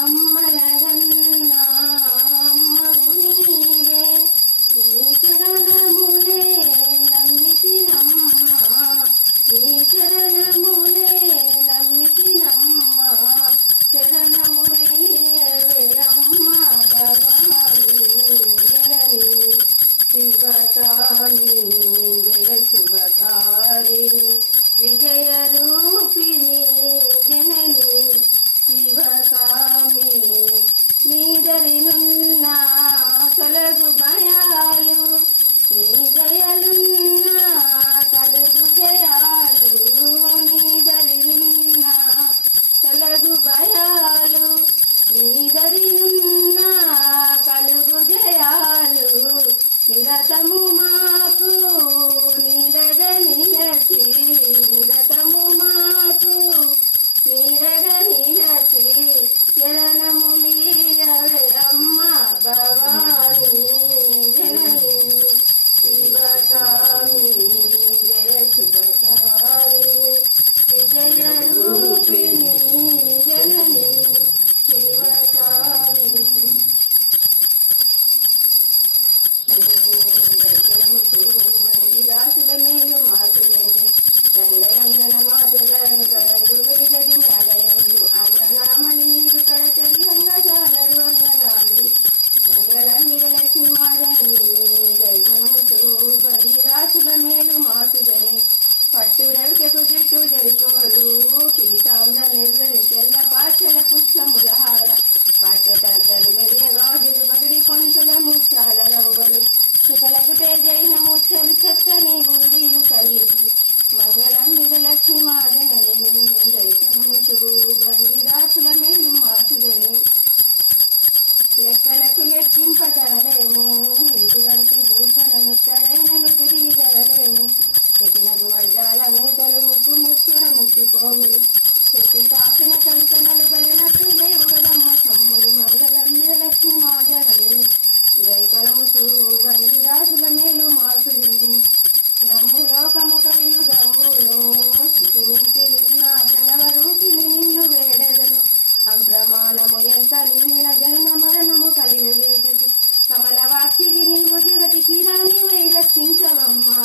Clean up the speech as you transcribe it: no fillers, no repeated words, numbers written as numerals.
అమ్మలగన్నా అమ్మవు నీవే, నీ చరణములే నమ్మితినమ్మా, నీ చరణములే నమ్మితినమ్మా, చరణములీయవే అమ్మా భవాని జనని శివకామిని జయ శుభకారిణి విజయ రూపిణి జనని శివకామిని నీదరినున్న తొలగు భయాలు, నీ దయలున్న తలుగు జయాలు, నీదరినున్న తొలగు భయాలు, నీదరినున్న కలుగు జయాలు, నిరతము మాకు నీడగనియతి, నిరతము మాకు నీడగనియతి, చరణములీయవే అమ్మ భవాని జనని శివకామిని జయ శుభకారిణి విజయ రూపిణి జనని శివకామిని దాసుల మేలు మాసులని రంగయంగన మాజలను కరంగు విడిగడి మేడయందు అంగనామని నీరు కడచడి అంగజాలరు అంగనాలు మంగళంగిల లక్ష్మి మాజని జైతముచు బని దాసుల మేలు మాసులని పట్టు రవికకు జట్టు జరికోరు పీతాంల నిర్వని తెల్ల పాచల పుష్పములహార పట్టతద్దలు మెరియ గాజులు బగిడి కొంచెల ముచ్చాల రవ్వలు సుకలకు తేజైన ముచ్చలు చక్కని గుడీలు తల్లికి మంగళం లక్ష్మి మాదనని జైతముచు బండి రాసుల మేలు మాసులని లెక్కలకు లెక్కింపగలలేము, ఇటువంటి భూషణమెక్కడైనను తిరిగిగలలేము, చెకినకు వడ్డాల మూటలు ముక్కు ముక్కుల ముక్కుకోములు చెట్టి తాకిన కంకణలు బలినట్టు దేవుడమ్మ సమ్ముడు మంగళం లక్ష్మి మాదనని జైకలముచు బండి రాసుల మేలు మాసులని నమ్ము లోకము కలియుగంబును స్థితి మించి ఉన్న ప్రణవ రూపిణి నిన్ను వేడదను అప్రమాణము ఎంత నిండిన జనన మరణము కలిగేసతి కమలవాక్షివి నీవు జగతికి రాణి వై రక్షించవమ్మా.